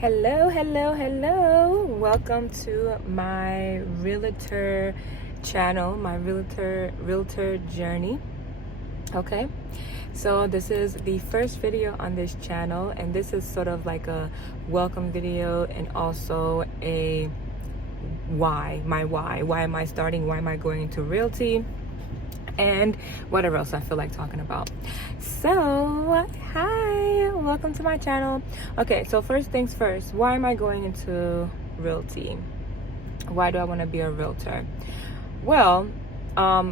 Hello, hello, hello. Welcome to my realtor channel, my realtor journey. Okay. So this is the first video on this channel, and this is sort of like a welcome video and also a why am I starting, why am I going into realty, and whatever else I feel like talking about. So, hi, welcome to my channel. Okay, so first things first, why am I going into realty? Why do I want to be a realtor? Well,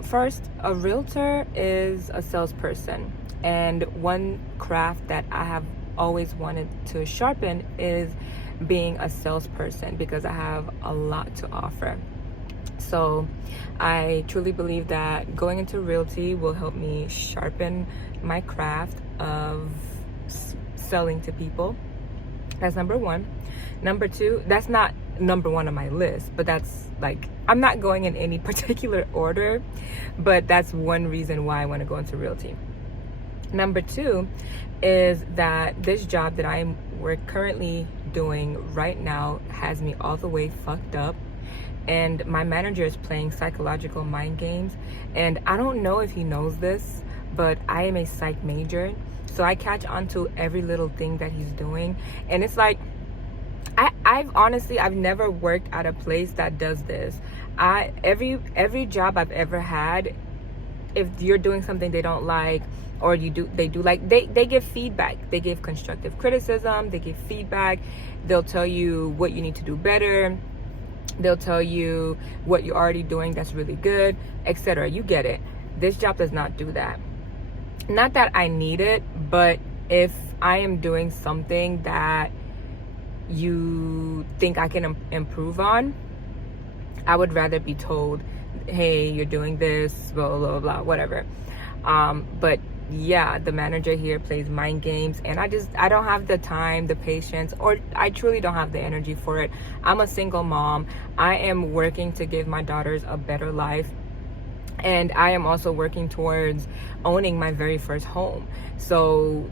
first, a realtor is a salesperson, and one craft that I have always wanted to sharpen is being a salesperson because I have a lot to offer. So I truly believe that going into realty will help me sharpen my craft of selling to people. That's number one. Number two, that's not number one on my list, but that's like, I'm not going in any particular order, but that's one reason why I want to go into realty. Number two is that this job that we're currently doing right now has me all the way fucked up. And my manager is playing psychological mind games. And I don't know if he knows this, but I am a psych major. So I catch on to every little thing that he's doing. And it's like, I've never worked at a place that does this. Every job I've ever had, if you're doing something they don't like, or they give feedback. They give constructive criticism, they give feedback. They'll tell you what you need to do better. They'll tell you what you're already doing that's really good, etc. You get it. This job does not do that. Not that I need it, but if I am doing something that you think I can improve on, I would rather be told, hey, you're doing this, blah, blah, blah, whatever. But yeah, the manager here plays mind games, and I don't have the time, the patience, or I truly don't have the energy for it. I'm a single mom. I am working to give my daughters a better life, and I am also working towards owning my very first home. So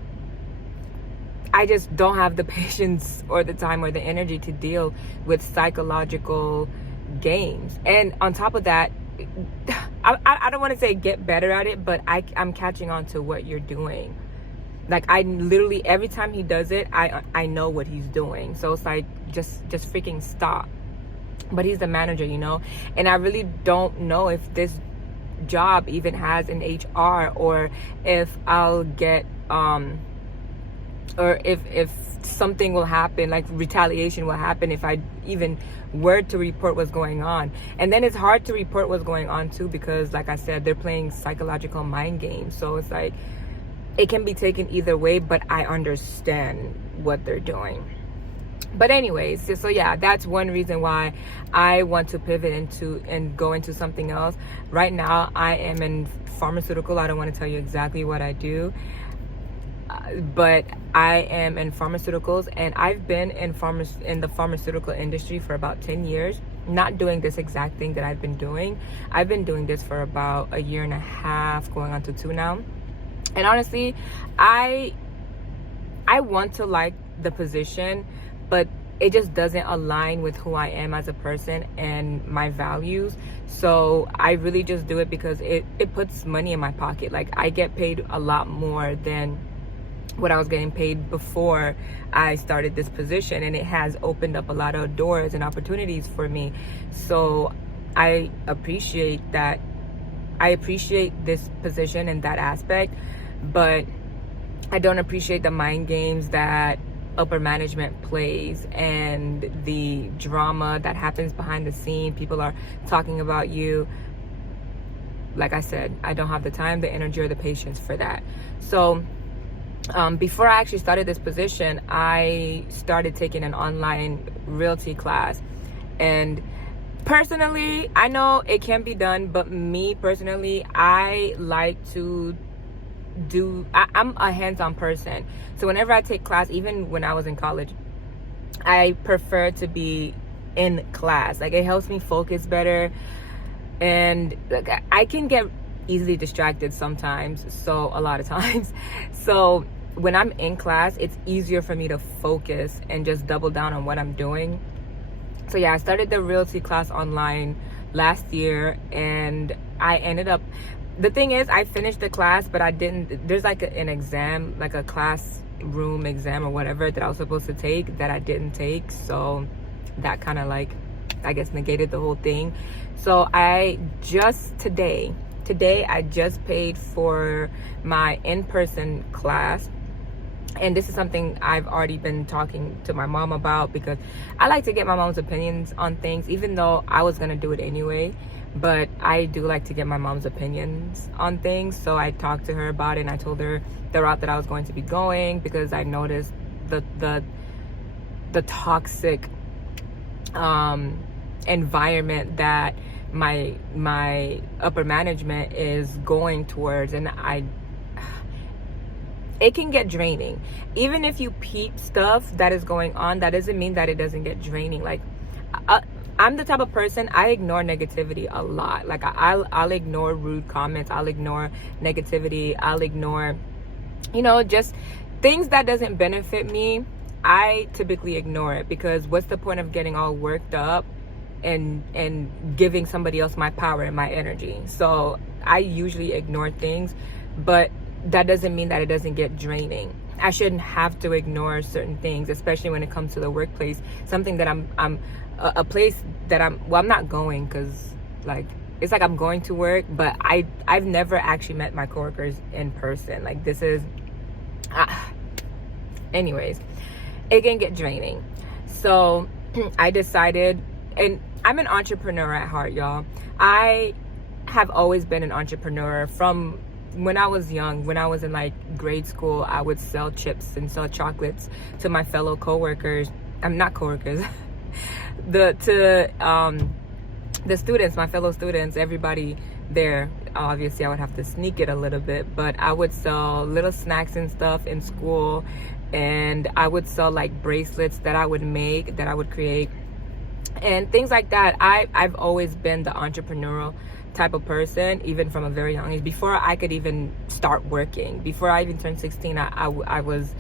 I just don't have the patience or the time or the energy to deal with psychological games. And on top of that, I don't want to say get better at it, but I'm catching on to what you're doing. Like, I literally, every time he does it, I know what he's doing. So it's like, just freaking stop. But he's the manager, and I really don't know if this job even has an HR, or if I'll get or if something will happen, like retaliation will happen if I even were to report what's going on. And then it's hard to report what's going on too, because like I said, they're playing psychological mind games. So it's like, it can be taken either way, but I understand what they're doing. But anyways, so yeah, that's one reason why I want to pivot into and go into something else. Right now, I am in pharmaceutical. I don't want to tell you exactly what I do, but I am in pharmaceuticals, and I've been in the pharmaceutical industry for about 10 years, not doing this exact thing that I've been doing. I've been doing this for about a year and a half, going on to 2 now. And honestly, I want to like the position, but it just doesn't align with who I am as a person and my values. So I really just do it because it puts money in my pocket. Like, I get paid a lot more than what I was getting paid before I started this position, and it has opened up a lot of doors and opportunities for me. So I appreciate that. I appreciate this position and that aspect, but I don't appreciate the mind games that upper management plays and the drama that happens behind the scene. People are talking about you. Like I said, I don't have the time, the energy, or the patience for that. So before I actually started this position, I started taking an online realty class. And personally, I know it can be done, but me personally, I like to I'm a hands-on person. So whenever I take class, even when I was in college, I prefer to be in class. Like, it helps me focus better, and like, I can get easily distracted sometimes, so a lot of times. So when I'm in class, it's easier for me to focus and just double down on what I'm doing. So yeah, I started the realty class online last year, and I ended up, the thing is, I finished the class, but I didn't, there's like an exam, like a classroom exam or whatever that I was supposed to take that I didn't take. So that kind of like, I guess, negated the whole thing. So I just today I just paid for my in-person class. And this is something I've already been talking to my mom about, because I like to get my mom's opinions on things, even though I was going to do it anyway. But I do like to get my mom's opinions on things. So I talked to her about it, and I told her the route that I was going to be going, because I noticed the toxic environment that my upper management is going towards. And it can get draining. Even if you peep stuff that is going on, that doesn't mean that it doesn't get draining. Like, I'm the type of person, I ignore negativity a lot. Like, I'll ignore rude comments, I'll ignore negativity, I'll ignore, just things that doesn't benefit me. I typically ignore it, because what's the point of getting all worked up and giving somebody else my power and my energy? So I usually ignore things, but that doesn't mean that it doesn't get draining. I shouldn't have to ignore certain things, especially when it comes to the workplace. Something that I'm a place that I'm not going, because like, it's like I'm going to work, but I've never actually met my coworkers in person. Like, this is anyways, it can get draining. So I decided, and I'm an entrepreneur at heart, y'all. I have always been an entrepreneur from when I was young. When I was in like grade school, I would sell chips and sell chocolates to my fellow coworkers. I'm not coworkers. The students, my fellow students, everybody there. Obviously, I would have to sneak it a little bit, but I would sell little snacks and stuff in school, and I would sell like bracelets that I would make, that I would create, and things like that. I've always been the entrepreneurial type of person, even from a very young age. Before I could even start working, before I even turned 16, I was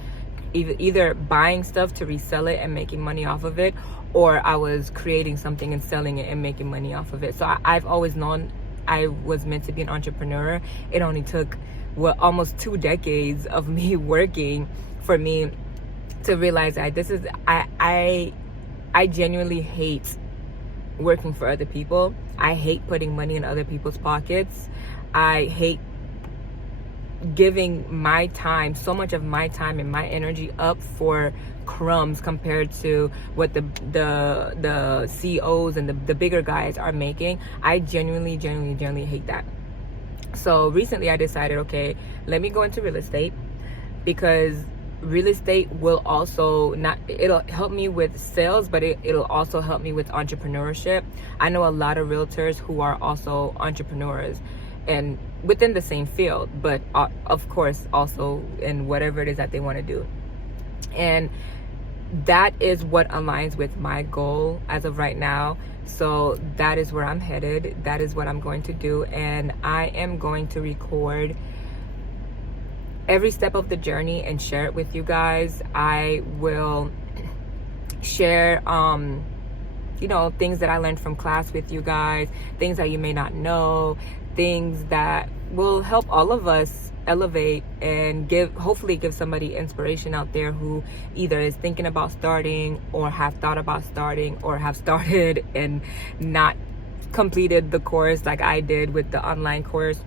either buying stuff to resell it and making money off of it, or I was creating something and selling it and making money off of it. So I've always known I was meant to be an entrepreneur. It only took almost 2 decades of me working for me to realize that this is, I genuinely hate working for other people. I hate putting money in other people's pockets. I hate giving my time, so much of my time and my energy up for crumbs compared to what the CEOs and the bigger guys are making. I genuinely hate that. So recently I decided, okay, let me go into real estate, because real estate will also it'll help me with sales, but it'll also help me with entrepreneurship. I know a lot of realtors who are also entrepreneurs, and within the same field, but of course also in whatever it is that they want to do. And that is what aligns with my goal as of right now. So that is where I'm headed. That is what I'm going to do. And I am going to record every step of the journey and share it with you guys. I will share things that I learned from class with you guys, things that you may not know, things that will help all of us elevate and hopefully give somebody inspiration out there who either is thinking about starting, or have thought about starting, or have started and not completed the course like I did with the online course.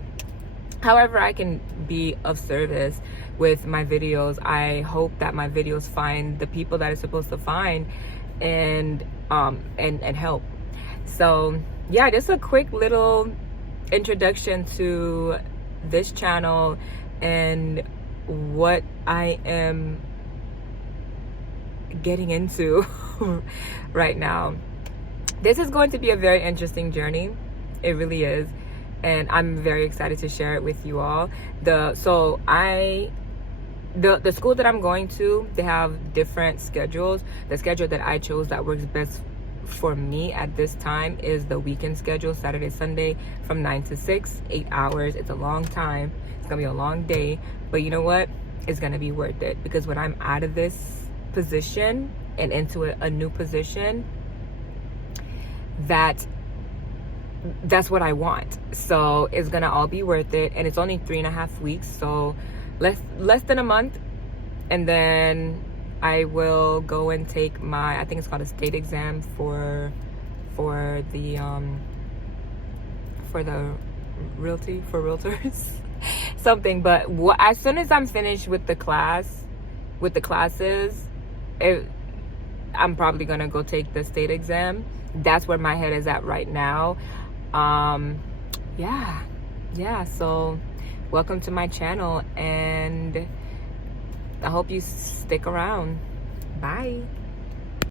However I can be of service with my videos, I hope that my videos find the people that it's supposed to find, and help. So yeah, just a quick little introduction to this channel and what I am getting into right now. This is going to be a very interesting journey. It really is. And I'm very excited to share it with you all. The school that I'm going to, they have different schedules. The schedule that I chose that works best for me at this time is the weekend schedule, Saturday, Sunday, from 9 to 6, 8 hours. It's a long time. It's gonna be a long day, but you know what? is going to be worth it, because when I'm out of this position and into a new position, that's what I want. So it's gonna all be worth it, and it's only 3.5 weeks, so less than a month, and then I will go and take my, I think it's called a state exam for the realtors something. But as soon as I'm finished with the classes, I'm probably gonna go take the state exam. That's where my head is at right now. Yeah, so welcome to my channel, and I hope you stick around. Bye.